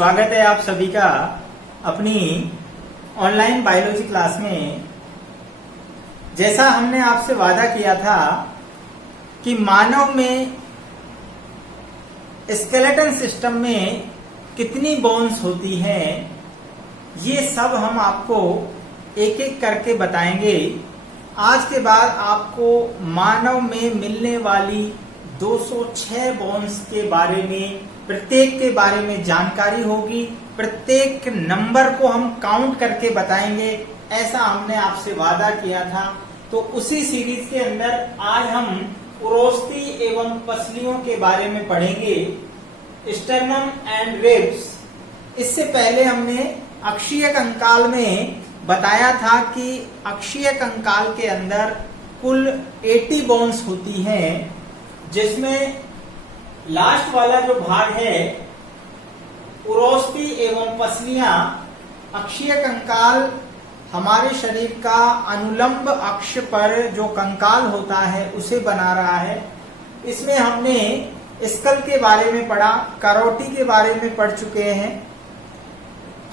स्वागत है आप सभी का अपनी ऑनलाइन बायोलॉजी क्लास में। जैसा हमने आपसे वादा किया था कि मानव में स्केलेटन सिस्टम में कितनी बोन्स होती हैं, ये सब हम आपको एक एक करके बताएंगे। आज के बाद आपको मानव में मिलने वाली 206 बोन्स के बारे में, प्रत्येक के बारे में जानकारी होगी। प्रत्येक नंबर को हम काउंट करके बताएंगे, ऐसा हमने आपसे वादा किया था। तो उसी सीरीज के अंदर आज हम उरोस्थी एवं पसलियों के बारे में पढ़ेंगे, स्टर्नम एंड रिब्स। इससे पहले हमने अक्षीय कंकाल में बताया था कि अक्षीय कंकाल के अंदर कुल 80 बोन्स होती हैं, जिसमें लास्ट वाला जो भाग है उरोस्थी एवं पसलियां, अक्षीय कंकाल हमारे शरीर का अनुलंब अक्ष पर जो कंकाल होता है उसे बना रहा है। इसमें हमने स्कल के बारे में पढ़ा, करोटी के बारे में पढ़ चुके हैं,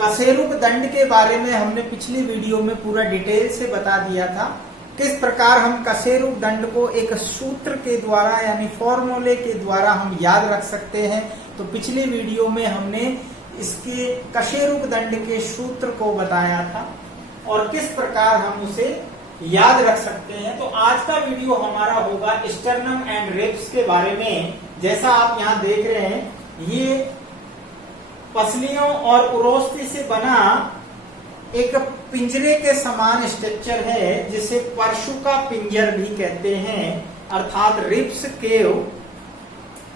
कशेरुक दंड के बारे में हमने पिछली वीडियो में पूरा डिटेल से बता दिया था, किस प्रकार हम कशेरुक दंड को एक सूत्र के द्वारा यानी फॉर्मूले के द्वारा हम याद रख सकते हैं। तो पिछली वीडियो में हमने इसके कशेरुक दंड के सूत्र को बताया था और किस प्रकार हम उसे याद रख सकते हैं। तो आज का वीडियो हमारा होगा स्टर्नम एंड रिब्स के बारे में। जैसा आप यहाँ देख रहे हैं, ये पसलियों और उरोस्थी से बना एक पिंजरे के समान स्ट्रक्चर है, जिसे परशुका पिंजर भी कहते हैं, अर्थात रिब्स केव।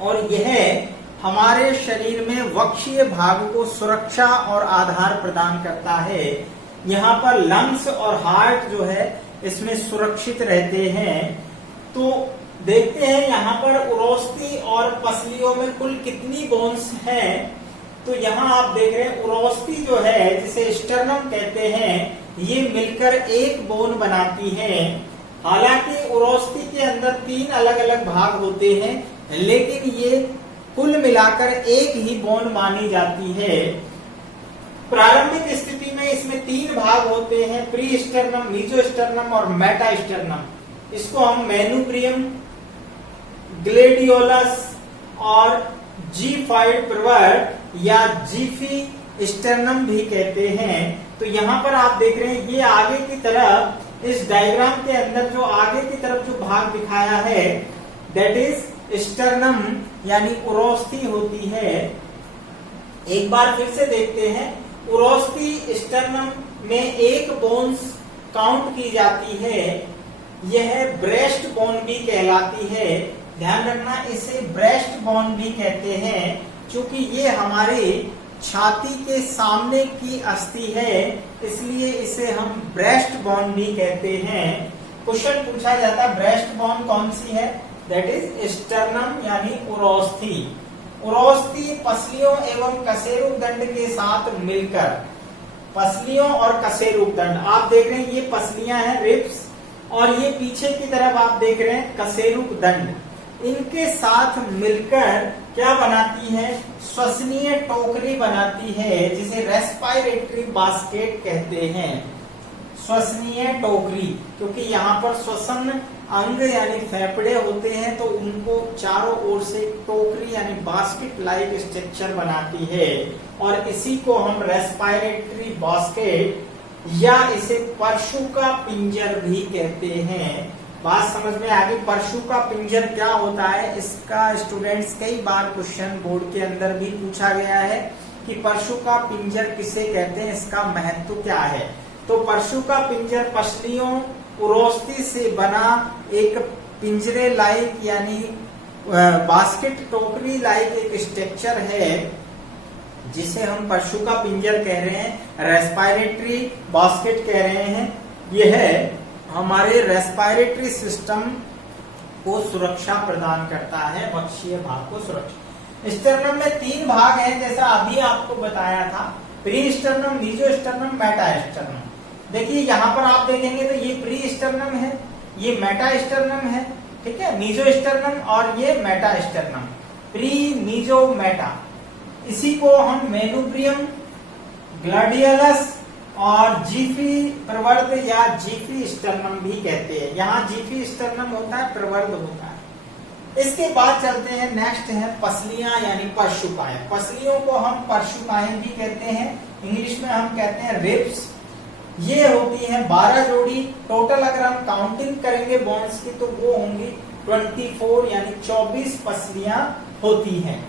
और यह हमारे शरीर में वक्षीय भाग को सुरक्षा और आधार प्रदान करता है। यहाँ पर लंग्स और हार्ट जो है इसमें सुरक्षित रहते हैं। तो देखते हैं यहाँ पर उरोस्थी और पसलियों में कुल कितनी बोन्स हैं। तो यहाँ आप देख रहे हैं उरोस्थी जो है, जिसे स्टर्नम कहते हैं, ये मिलकर एक बोन बनाती है। हालांकि उरोस्थी के अंदर 3 अलग अलग भाग होते हैं, लेकिन ये कुल मिलाकर एक ही बोन मानी जाती है। प्रारंभिक स्थिति में इसमें 3 भाग होते हैं, प्री स्टर्नम, मीजोस्टर्नम और मेटास्टर्नम। इसको हम मेनुब्रियम, ग्लेडियोलस और जी5 प्रवर्ट या जीफी स्टर्नम भी कहते हैं। तो यहाँ पर आप देख रहे हैं, ये आगे की तरफ इस डायग्राम के अंदर जो आगे की तरफ जो भाग दिखाया है, दैट इज स्टर्नम यानी उरोस्थी होती है। एक बार फिर से देखते हैं, उरोस्थी स्टर्नम में एक बोन्स काउंट की जाती है, यह ब्रेस्ट बोन भी कहलाती है। ध्यान रखना, इसे ब्रेस्ट बोन भी कहते हैं, क्योंकि ये हमारे छाती के सामने की अस्थि है, इसलिए इसे हम ब्रेस्ट बोन भी कहते हैं। क्वेश्चन पूछा जाता है ब्रेस्ट बोन कौन सी है, दैट इज स्टर्नम यानी उरोस्थी। उरोस्थी पसलियों एवं कशेरुक दंड के साथ मिलकर, पसलियों और कशेरुक दंड आप देख रहे हैं, ये पसलियां हैं रिब्स, और ये पीछे की तरफ आप देख रहे हैं कशेरुक दंड। इनके साथ मिलकर क्या बनाती है, श्वसनीय टोकरी बनाती है, जिसे रेस्पिरेटरी बास्केट कहते हैं। श्वसनीय टोकरी, क्योंकि यहाँ पर श्वसन अंग यानी फेफड़े होते हैं, तो उनको चारों ओर से टोकरी यानी बास्केट लाइक स्ट्रक्चर बनाती है, और इसी को हम रेस्पिरेटरी बास्केट या इसे परशुका पिंजर भी कहते हैं। बात समझ में आ गई। परशुका पिंजर क्या होता है, इसका स्टूडेंट्स कई बार क्वेश्चन बोर्ड के अंदर भी पूछा गया है कि परशुका पिंजर किसे कहते हैं, इसका महत्व क्या है। तो परशुका पिंजर पसलियों उरोस्थी से बना एक पिंजरे लाइक यानी बास्केट टोकरी लाइक एक स्ट्रक्चर है, जिसे हम परशुका पिंजर कह रहे हैं, रेस्पिरेटरी बास्केट कह रहे हैं। यह हमारे रेस्पिरेटरी सिस्टम को सुरक्षा प्रदान करता है, वक्षीय भाग को सुरक्षा। स्टर्नम में 3 भाग हैं, जैसा अभी आपको बताया था, प्री स्टर्नम, मीजोस्टर्नम, मेटास्टर्नम। देखिए यहाँ पर आप देखेंगे तो ये प्री स्टर्नम है, ये मेटास्टर्नम है, ठीक है, मीजोस्टर्नम और ये मेटास्टर्नम, प्री मीजो मेटा। इसी को हम मेनुब्रियम, ग्लैडियलस और जीफी प्रवर्ध या जीफी स्टर्नम भी कहते हैं। यहाँ जीफी स्टर्नम होता है, प्रवर्ध होता है। इसके बाद चलते हैं, नेक्स्ट है पसलियां यानी परशुकाय। पसलियों को हम परशुकाय भी कहते हैं, इंग्लिश में हम कहते हैं रिब्स। ये होती है 12 जोड़ी। टोटल अगर हम काउंटिंग करेंगे बोन्स की तो वो होंगी 24 यानी 24 पसलियां होती हैं।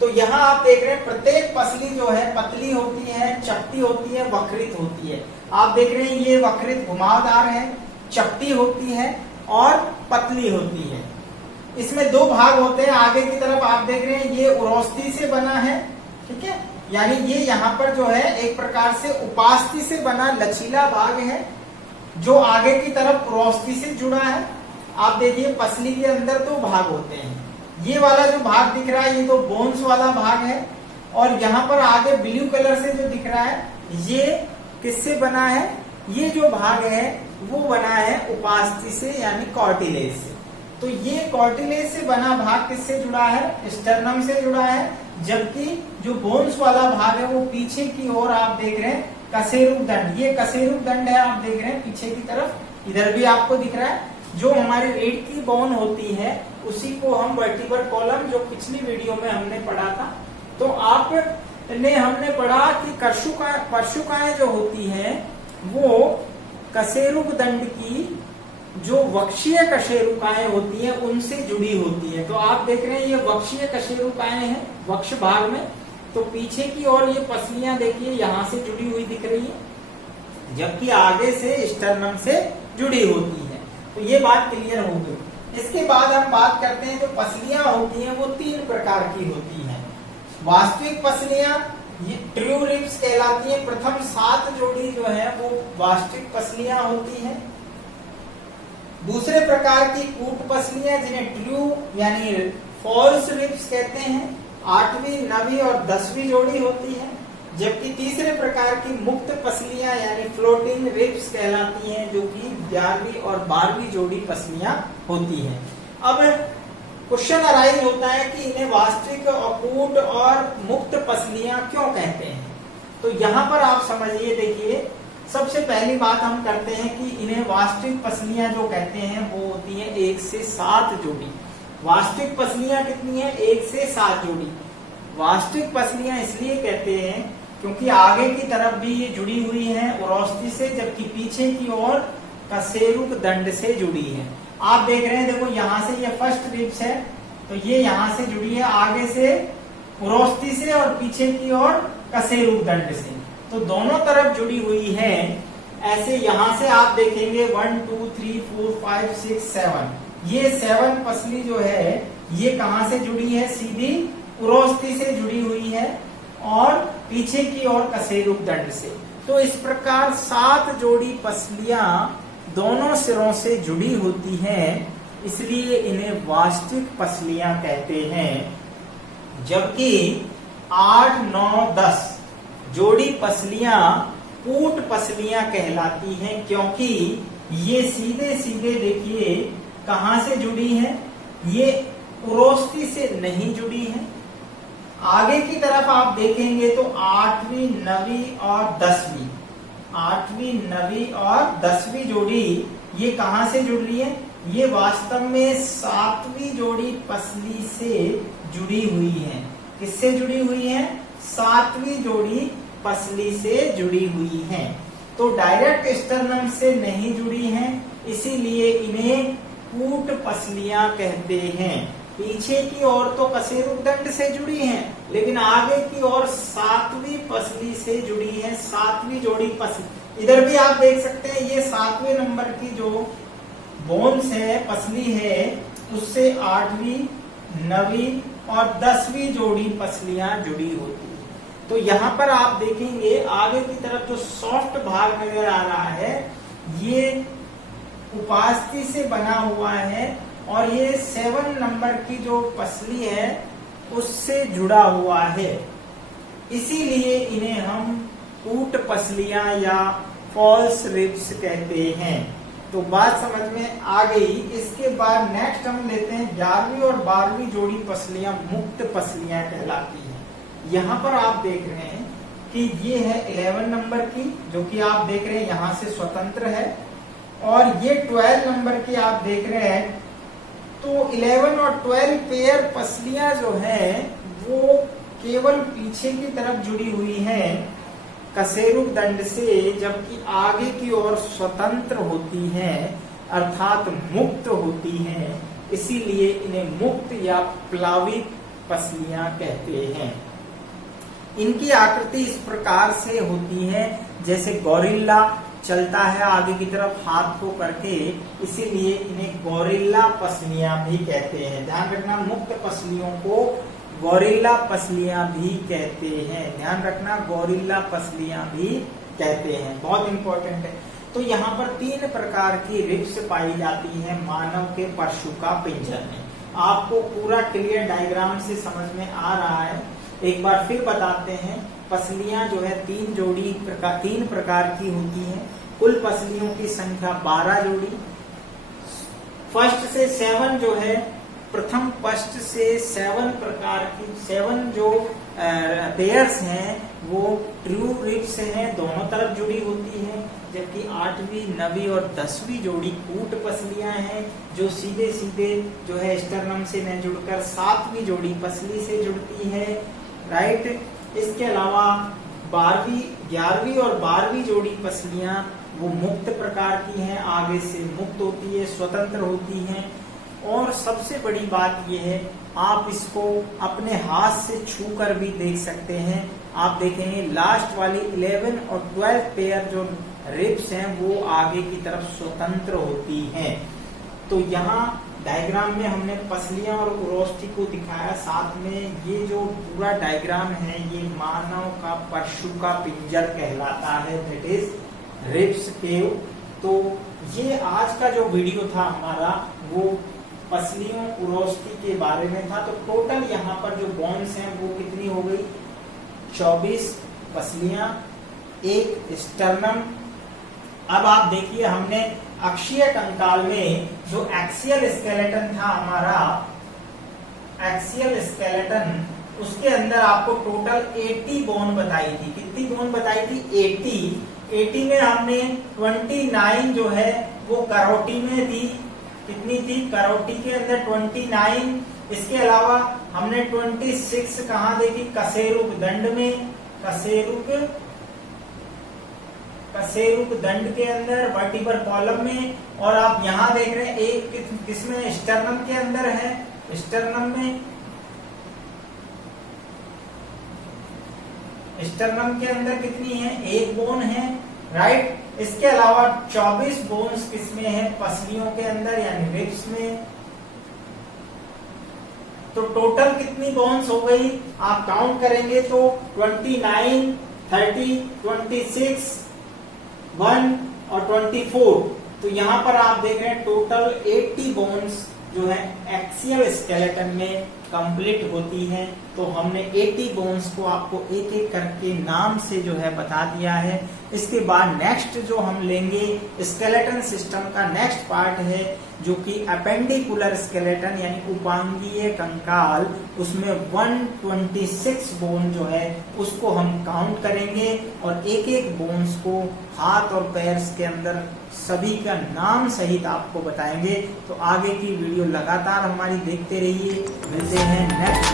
तो यहाँ आप देख रहे हैं प्रत्येक पसली जो है पतली होती है, चपटी होती है, वक्रित होती है। आप देख रहे हैं ये वक्रित घुमावदार है, चपटी होती है और पतली होती है। इसमें दो भाग होते हैं। आगे की तरफ आप देख रहे हैं ये उरोस्थि से बना है, ठीक है, यानी ये यहाँ पर जो है एक प्रकार से उपास्थि से बना लचीला भाग है जो आगे की तरफ उरोस्थि से जुड़ा है। आप देखिए पसली के अंदर दो भाग होते हैं। ये वाला जो भाग दिख रहा है ये तो बोन्स वाला भाग है, और यहाँ पर आगे ब्लू कलर से जो दिख रहा है ये किससे बना है? ये जो भाग है वो बना है उपास्थि से यानी कार्टिलेज से। तो ये कार्टिलेज से बना भाग किससे जुड़ा है? स्टर्नम से जुड़ा है। जबकि जो बोन्स वाला भाग है वो पीछे की ओर आप देख रहे हैं कशेरुक दंड, ये कशेरुक दंड है, आप देख रहे हैं पीछे की तरफ, इधर भी आपको दिख रहा है। जो हमारी रीढ़ की बोन होती है उसी को हम वर्टिब्रल कॉलम, जो पिछली वीडियो में हमने पढ़ा था, तो हमने पढ़ा कि परशुकाएं जो होती है वो कशेरुक दंड की जो वक्षीय कशेरुकाएं होती हैं उनसे जुड़ी होती है। तो आप देख रहे हैं ये वक्षीय कशेरुकाएं हैं वक्ष भाग में, तो पीछे की ओर ये पसलियां देखिए यहाँ से जुड़ी हुई दिख रही है, जबकि आगे से स्टर्नम से जुड़ी होती है। तो ये बात क्लियर हो गई। इसके बाद हम बात करते हैं जो पसलियां होती हैं वो 3 प्रकार की होती हैं। वास्तविक पसलियां ये ट्रू रिब्स कहलाती हैं। प्रथम 7 जोड़ी जो है वो वास्तविक पसलियां होती हैं। दूसरे प्रकार की कूट पसलियां जिन्हें ट्रू यानी फॉल्स रिब्स कहते हैं, 8वीं, 9वीं और 10वीं जोड़ी होती है। जबकि तीसरे प्रकार की मुक्त पसलियां यानी फ्लोटिंग रिब्स कहलाती हैं, जो कि 11वीं और 12वीं जोड़ी पसलियां होती हैं। अब क्वेश्चन अराइज होता है कि इन्हें वास्तविक, अकूट और मुक्त पसलियां क्यों कहते हैं? तो यहाँ पर आप समझिए, देखिए सबसे पहली बात हम करते हैं कि इन्हें वास्तविक पसलियां जो कहते हैं वो होती है 1 से 7 जोड़ी। वास्तविक पसलियां कितनी है? 1 से 7 जोड़ी। वास्तविक पसलियां इसलिए कहते हैं क्योंकि आगे की तरफ भी ये जुड़ी हुई है उरोस्थि से, जबकि पीछे की ओर कशेरुक दंड से जुड़ी है। आप देख रहे हैं, देखो यहाँ से ये फर्स्ट रिब्स है तो ये यहाँ से जुड़ी है, आगे से उरोस्थि से और पीछे की ओर कशेरुक दंड से, तो दोनों तरफ जुड़ी हुई है। ऐसे यहाँ से आप देखेंगे 1 2 3 4 5 6 7, ये 7 पसली जो है ये कहाँ से जुड़ी है? सीधी उरोस्थि से जुड़ी हुई है और पीछे की ओर कशेरुक दंड से। तो इस प्रकार 7 जोड़ी पसलियां दोनों सिरों से जुड़ी होती हैं, इसलिए इन्हें वास्तविक पसलियां कहते हैं। जबकि 8 9 10 जोड़ी पसलियां कूट पसलियां कहलाती हैं, क्योंकि ये सीधे सीधे देखिए कहां से जुड़ी है? ये उरोस्थि से नहीं जुड़ी है। आगे की तरफ आप देखेंगे तो 8वीं, 9वीं और 10वीं, 8वीं, 9वीं और 10वीं जोड़ी ये कहां से जुड़ रही है? ये वास्तव में 7वीं जोड़ी पसली से जुड़ी हुई है। किससे जुड़ी हुई है? 7वीं जोड़ी पसली से जुड़ी हुई है। तो डायरेक्ट स्टर्नम से नहीं जुड़ी है, इसीलिए इन्हें कूट पसलियां कहते हैं। पीछे की ओर तो कशेरुक दंड से जुड़ी हैं, लेकिन आगे की ओर 7वीं पसली से जुड़ी है, 7वीं जोड़ी पसली। इधर भी आप देख सकते हैं ये 7वें नंबर की जो बोन्स है, पसली है, उससे 8वीं, 9वीं और 10वीं जोड़ी पसलियां जुड़ी होती है। तो यहाँ पर आप देखेंगे आगे की तरफ जो सॉफ्ट भाग नजर आ रहा है ये उपास्थि से बना हुआ है, और ये 7 नंबर की जो पसली है उससे जुड़ा हुआ है, इसीलिए इन्हें हम कूट पसलियां या फॉल्स रिब्स कहते हैं। तो बात समझ में आ गई। इसके बाद नेक्स्ट हम लेते हैं 11वीं और 12वीं जोड़ी पसलियां मुक्त पसलियां कहलाती हैं। यहाँ पर आप देख रहे हैं कि ये है 11 नंबर की, जो कि आप देख रहे हैं यहाँ से स्वतंत्र है, और ये 12 नंबर की आप देख रहे हैं। तो 11 और 12 पेयर पसलियां जो है वो केवल पीछे की तरफ जुड़ी हुई हैं कशेरुक दंड से, जबकि आगे की ओर स्वतंत्र होती हैं, अर्थात मुक्त होती हैं। इसीलिए इन्हें मुक्त या प्लावित पसलियां कहते हैं। इनकी आकृति इस प्रकार से होती है जैसे गौरिल्ला चलता है आगे की तरफ हाथ को करके, इसीलिए इन्हें गौरिल्ला पसलियां भी कहते हैं। ध्यान रखना, मुक्त पसलियों को गौरिल्ला पसलियां भी कहते हैं। ध्यान रखना, गौरिल्ला पसलियां भी कहते हैं, बहुत इंपॉर्टेंट है। तो यहाँ पर 3 प्रकार की रिब्स पाई जाती है मानव के परशुका पिंजर में। आपको पूरा क्लियर डायग्राम से समझ में आ रहा है। एक बार फिर बताते हैं, पसलियां जो है 3 प्रकार की होती हैं। कुल पसलियों की संख्या 12 जोड़ी। फर्स्ट से 7 जो है, प्रथम फर्स्ट से 7 प्रकार की 7 जो पेयर्स हैं वो ट्रू रिब्स हैं, दोनों तरफ जुड़ी होती है। जबकि 8वीं 9वीं और 10वीं जोड़ी कूट पसलियां हैं, जो सीधे सीधे जो है स्टर्नम से न जुड़कर 7वीं जोड़ी पसली से जुड़ती है, राइट। इसके अलावा 12वीं 11वीं और 12वीं जोड़ी पसलियां वो मुक्त प्रकार की हैं, आगे से मुक्त होती है, स्वतंत्र होती हैं। और सबसे बड़ी बात यह है, आप इसको अपने हाथ से छू कर भी देख सकते हैं। आप देखेंगे लास्ट वाली 11 और 12 पेयर जो रिब्स हैं वो आगे की तरफ स्वतंत्र होती हैं। तो यहाँ डायग्राम में हमने पसलियां और उरोष्ठी को दिखाया, साथ में ये जो पूरा डायग्राम है ये मानव का परशुका पिंजर कहलाता है, दैट इज रिब्स केव। तो ये आज का जो वीडियो था हमारा वो पसलियों उरोष्ठी के बारे में था। तो टोटल यहाँ पर जो बोन्स हैं वो कितनी हो गई, 24 पसलियां, 1 स्टर्नम। अब आप देखिए, हमने अक्षीय कंकाल में जो एक्सियल स्केलेटन था हमारा, एक्सियल स्केलेटन, उसके अंदर आपको टोटल 80 बोन बताई थी। कितनी बोन बताई थी, 80 में हमने 29 जो है वो करोटी में थी। कितनी थी, करोटी के अंदर 29। इसके अलावा हमने 26 कहाँ देखी, कशेरुक दंड में, कशेरुक दंड के अंदर वर्टिब्रल कॉलम में। और आप यहाँ देख रहे हैं एक किसमें, स्टर्नम के अंदर है, स्टर्नम के अंदर कितनी है, 1 बोन है, राइट। इसके अलावा 24 बोन्स किसमें है, पसलियों के अंदर यानी रिब्स में। तो टोटल कितनी बोन्स हो गई, आप काउंट करेंगे तो 29, 30, 26, 1 और 24। तो यहाँ पर आप देख रहे हैं टोटल 80 बोन्स जो है एक्सियल स्केलेटन में कंप्लीट होती है। तो हमने 80 बोन्स को आपको एक एक करके नाम से जो है बता दिया है। इसके बाद नेक्स्ट जो हम लेंगे स्केलेटन सिस्टम का नेक्स्ट पार्ट है जो कि अपेंडिकुलर स्केलेटन यानी उपांगीय कंकाल। उसमें 126 बोन जो है उसको हम काउंट करेंगे और एक एक बोन्स को हाथ और पैर्स के अंदर सभी का नाम सहित आपको बताएंगे। तो आगे की वीडियो लगातार हमारी देखते रहिए। मिलते हैं नेक्स्ट